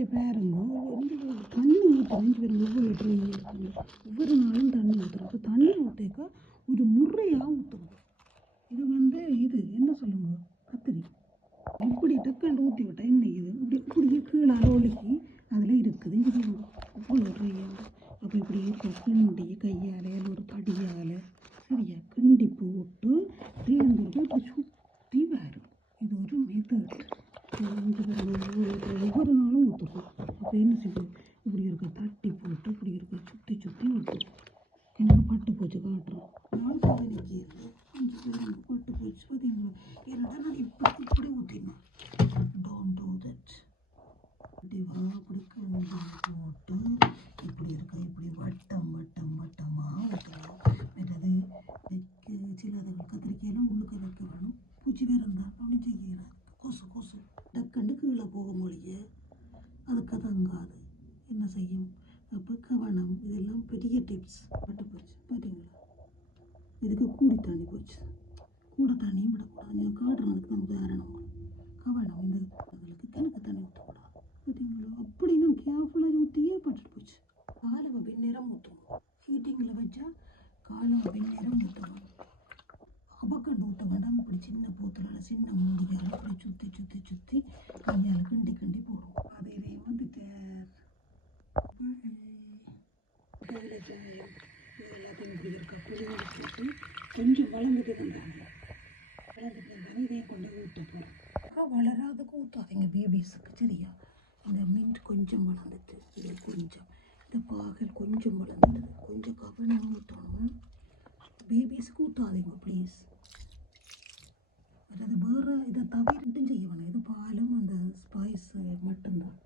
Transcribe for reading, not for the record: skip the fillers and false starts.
இங்கே பாருங்க தண்ணி ஊற்றுறேன். இங்கே பாருங்க ஒவ்வொரு ட்ரை இருக்குங்க. ஒவ்வொரு நாளும் தண்ணி ஊற்றுறோம். அப்போ தண்ணி ஊற்றிக்க ஒரு முறையாக ஊற்றுறோம். இது இது என்ன சொல்லுங்க, கத்திரி இப்படி டக்குன்னு ஊற்றி விட்டா என்ன இது இப்படியே கீழே ஒழுகி அதில் இருக்குது. இங்கே பாருங்க ஒவ்வொரு ட்ரையாக. அப்போ இப்படி இருக்க கிண்டி கையால் ஒரு படியால் சரியா கிண்டி போட்டு தேர்ந்தெடுத்து இப்படி சுற்றி வரும். இது ஒரு மெத்தட். ஒவ்வொரு நாளும் ஊற்றுறோம். அப்போ என்ன செய்யும், இப்படி இருக்க தட்டி போட்டு இப்படி இருக்க சுற்றி சுற்றி ஊற்றுறோம். எனக்கு பட்டு போச்சு காட்டுறோம். நான் சமைக்கிறது பட்டு போச்சு பார்த்தீங்களா. என்னடா நான் இப்படி ஊற்றினேன். Don't do that. இப்படி அப்படி கிண்டி போட்டு இப்படி இருக்க இப்படி வட்டமாக ஊற்றலாம். மற்றது சிலதுகள் கத்திரிக்காயெல்லாம் உள்ளுக்க வைக்க வேணும். பூச்சி வேறு இருந்தால் ஒன்றும் செய்யலாம். கொசு டக்குண்டு கீழே போக மொழிய அதுக்கு தங்காது. என்ன செய்யும், அப்போ கவனம். இதெல்லாம் பெரிய டிப்ஸ். பட்டு போச்சு பார்த்தீங்களா. இதுக்கு கூடி தண்ணி போச்சு. கூட தண்ணியும் விடக்கூடாது. நீங்கள் காட்டுறதுக்கு தான் உதாரணம். கவனம். இந்த அதுகளுக்கு கிணக்கு தண்ணி ஊற்றக்கூடாது பார்த்தீங்களா. அப்படி நான் கேர்ஃபுல்லாக ஊற்றியே பட்டுட்டு போச்சு. காலவை பின்னேரம் ஊற்றுவோம். ஹீட்டிங்கில் வச்சா காலவை பின்னேரம் ஊற்றுவோம். அவக்கண்டு ஊற்ற வேண்டாம். இப்படி சின்ன போத்தலால் சின்ன மூடியால் இப்படி சுற்றி கையால் கிண்டி போடும். அதே எல்லாத்தையும் இப்படி இருக்க புளிகளை போட்டு கொஞ்சம் வளர்ந்துட்டு வந்தாங்க. இதையும் கொண்டு ஊற்ற போகிறோம். வளராதுக்கு ஊற்றாதீங்க பேபிஸுக்கு சரியா. இந்த மின்ட் கொஞ்சம் வளர்ந்துட்டு இது கொஞ்சம் இந்த பாகல் கொஞ்சம் வளர்ந்துட்டு கொஞ்சம் கவனமாக ஊற்றணும். பேபிஸுக்கு ஊற்றாதீங்க ப்ளீஸ். அது வேறு இதை தவிர்த்தும் செய்ய வேணும். இது பாலும் அந்த ஸ்பைஸ் மட்டும்தான்.